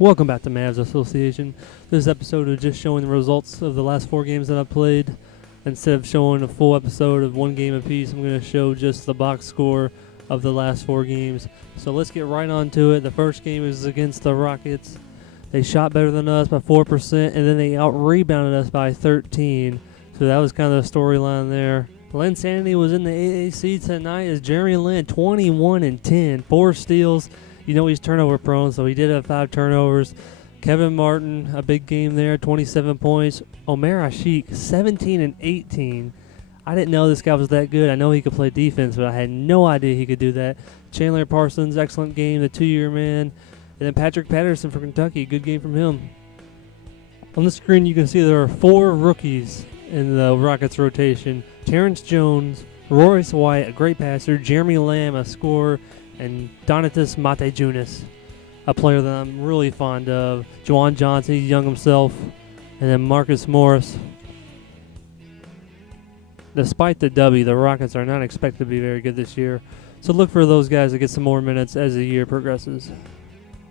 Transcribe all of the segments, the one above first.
Welcome back to Mavs Association. This episode is just showing the results of the last 4 games that I've played. Instead of showing a full episode of 1 game apiece, I'm going to show just the box score of the last 4 games. So let's get right on to it. The first game is against the Rockets. They shot better than us by 4%, and then they out-rebounded us by 13. So that was kind of the storyline there. Len Sanity was in the AAC tonight as Jeremy Lin, 21 and 10, 4 steals. You know he's turnover prone, so he did have 5 turnovers. Kevin Martin, a big game there, 27 points. Omer Ashik, 17 and 18. I didn't know this guy was that good. I know he could play defense, but I had no idea he could do that. Chandler Parsons, excellent game, the 2-year man. And then Patrick Patterson from Kentucky, good game from him. On the screen, you can see there are 4 rookies in the Rockets rotation. Terrence Jones, Royce White, a great passer, Jeremy Lamb, a scorer, and Donatas Matejunas, a player that I'm really fond of. Juwan Johnson, he's young himself, and then Marcus Morris. Despite the W, the Rockets are not expected to be very good this year, so look for those guys to get some more minutes as the year progresses.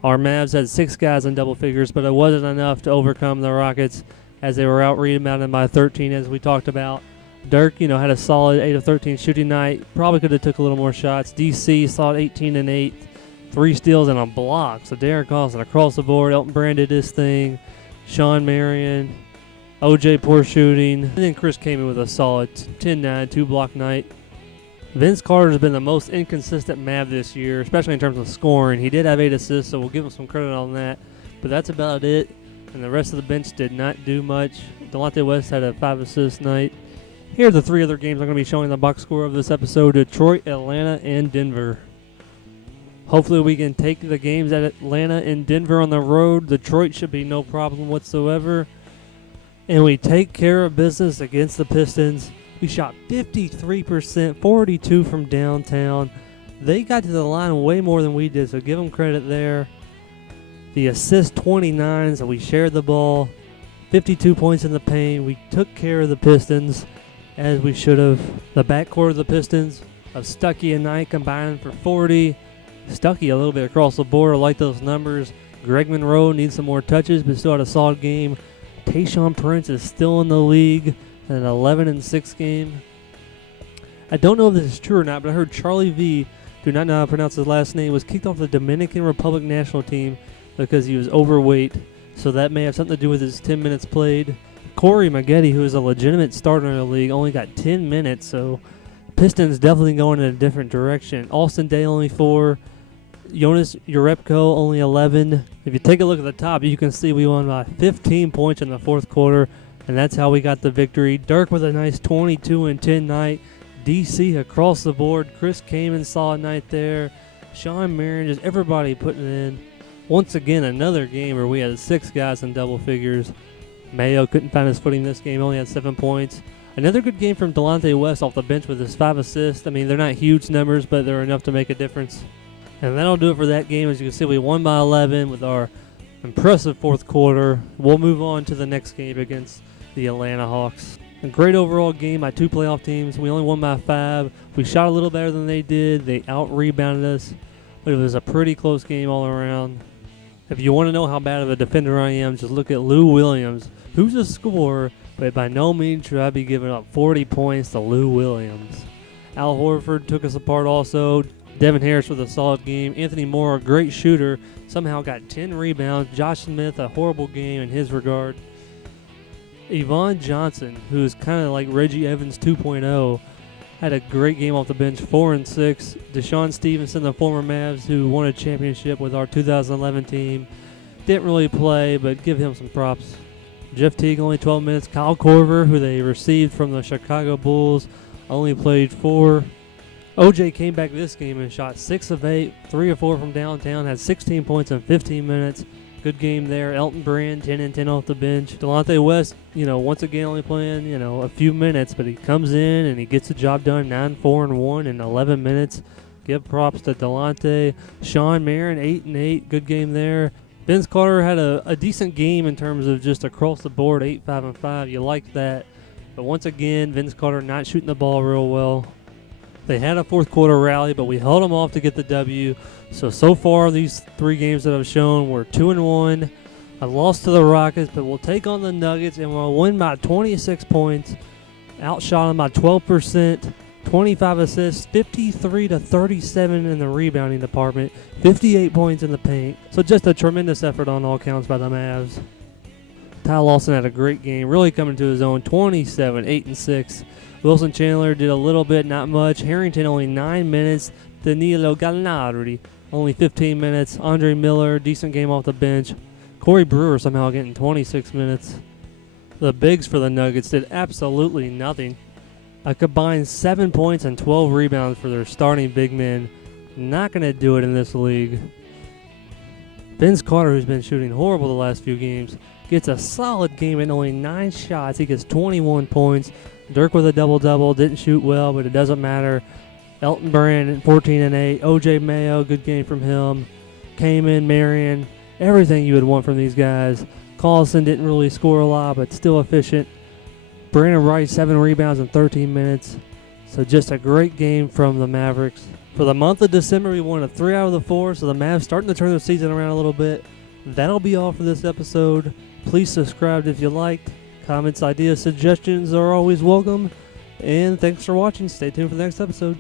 Our Mavs had 6 guys in double figures, but it wasn't enough to overcome the Rockets as they were out-rebounded by 13, as we talked about. Dirk, had a solid 8 of 13 shooting night. Probably could have took a little more shots. DC saw 18 and 8, 3 steals and a block. So Darren Collison across the board. Elton Brand did his thing. Sean Marion, OJ poor shooting. And then Chris came in with a solid 10-9, 2-block night. Vince Carter has been the most inconsistent Mav this year, especially in terms of scoring. He did have 8 assists, so we'll give him some credit on that. But that's about it. And the rest of the bench did not do much. Delonte West had a 5-assist night. Here are the 3 other games I'm going to be showing the box score of this episode: Detroit, Atlanta, and Denver. Hopefully we can take the games at Atlanta and Denver on the road. Detroit should be no problem whatsoever. And we take care of business against the Pistons. We shot 53%, 42 from downtown. They got to the line way more than we did, so give them credit there. The assist 29, so we shared the ball. 52 points in the paint. We took care of the Pistons as we should have. The backcourt of the Pistons of Stuckey and Knight combining for 40. Stuckey a little bit across the board. I like those numbers. Greg Monroe needs some more touches, but still had a solid game. Tayshaun Prince is still in the league, an 11 and 6 game. I don't know if this is true or not, but I heard Charlie V, do not know how to pronounce his last name, was kicked off the Dominican Republic national team because he was overweight. So that may have something to do with his 10 minutes played. Corey Maggette, who is a legitimate starter in the league, only got 10 minutes, so Pistons definitely going in a different direction. Austin Day only 4. Jonas Urepko only 11. If you take a look at the top, you can see we won by 15 points in the 4th quarter, and that's how we got the victory. Dirk with a nice 22 and 10 night. DC across the board. Chris Kaman saw a night there. Sean Marion, just everybody putting it in. Once again, another game where we had 6 guys in double figures. Mayo couldn't find his footing this game, only had 7 points. Another good game from Delonte West off the bench with his 5 assists. I mean, they're not huge numbers, but they're enough to make a difference. And that'll do it for that game. As you can see, we won by 11 with our impressive 4th quarter. We'll move on to the next game against the Atlanta Hawks. A great overall game by 2 playoff teams. We only won by 5. We shot a little better than they did. They out-rebounded us, but it was a pretty close game all around. If you want to know how bad of a defender I am, just look at Lou Williams, who's a scorer, but by no means should I be giving up 40 points to Lou Williams. Al Horford took us apart also. Devin Harris with a solid game. Anthony Moore, a great shooter, somehow got 10 rebounds. Josh Smith, a horrible game in his regard. Yvonne Johnson, who's kind of like Reggie Evans 2.0, had a great game off the bench, 4 and 6. Deshaun Stevenson, the former Mavs who won a championship with our 2011 team, didn't really play, but give him some props. Jeff Teague, only 12 minutes. Kyle Korver, who they received from the Chicago Bulls, only played 4. OJ came back this game and shot 6 of 8, 3 of 4 from downtown, had 16 points in 15 minutes. Good game there. Elton Brand, 10 and 10 off the bench. Delonte West, once again only playing, a few minutes, but he comes in and he gets the job done. 9, 4, and 1 in 11 minutes. Give props to Delonte. Sean Marion, 8 and 8. Good game there. Vince Carter had a decent game in terms of just across the board, 8, 5, and 5. You like that. But once again, Vince Carter not shooting the ball real well. They had a fourth quarter rally, but we held them off to get the W. So far, these 3 games that I've shown, we're 2-1. I lost to the Rockets, but we'll take on the Nuggets, and we'll win by 26 points. Outshot them by 12%, 25 assists, 53-37 in the rebounding department, 58 points in the paint. So just a tremendous effort on all counts by the Mavs. Ty Lawson had a great game, really coming to his own, 27, 8 and 6. Wilson Chandler did a little bit, not much. Harrington only 9 minutes. Danilo Gallinari only 15 minutes. Andre Miller, decent game off the bench. Corey Brewer somehow getting 26 minutes. The bigs for the Nuggets did absolutely nothing. A combined 7 points and 12 rebounds for their starting big men. Not going to do it in this league. Vince Carter, who's been shooting horrible the last few games, gets a solid game in only 9 shots. He gets 21 points. Dirk with a double-double. Didn't shoot well, but it doesn't matter. Elton Brand, 14 and 8. OJ Mayo, good game from him. Kaman, Marion, everything you would want from these guys. Collison didn't really score a lot, but still efficient. Brandon Wright, 7 rebounds in 13 minutes. So just a great game from the Mavericks. For the month of December, we won 3 out of the 4, so the Mavs starting to turn their season around a little bit. That'll be all for this episode. Please subscribe if you liked. Comments, ideas, suggestions are always welcome. And thanks for watching. Stay tuned for the next episode.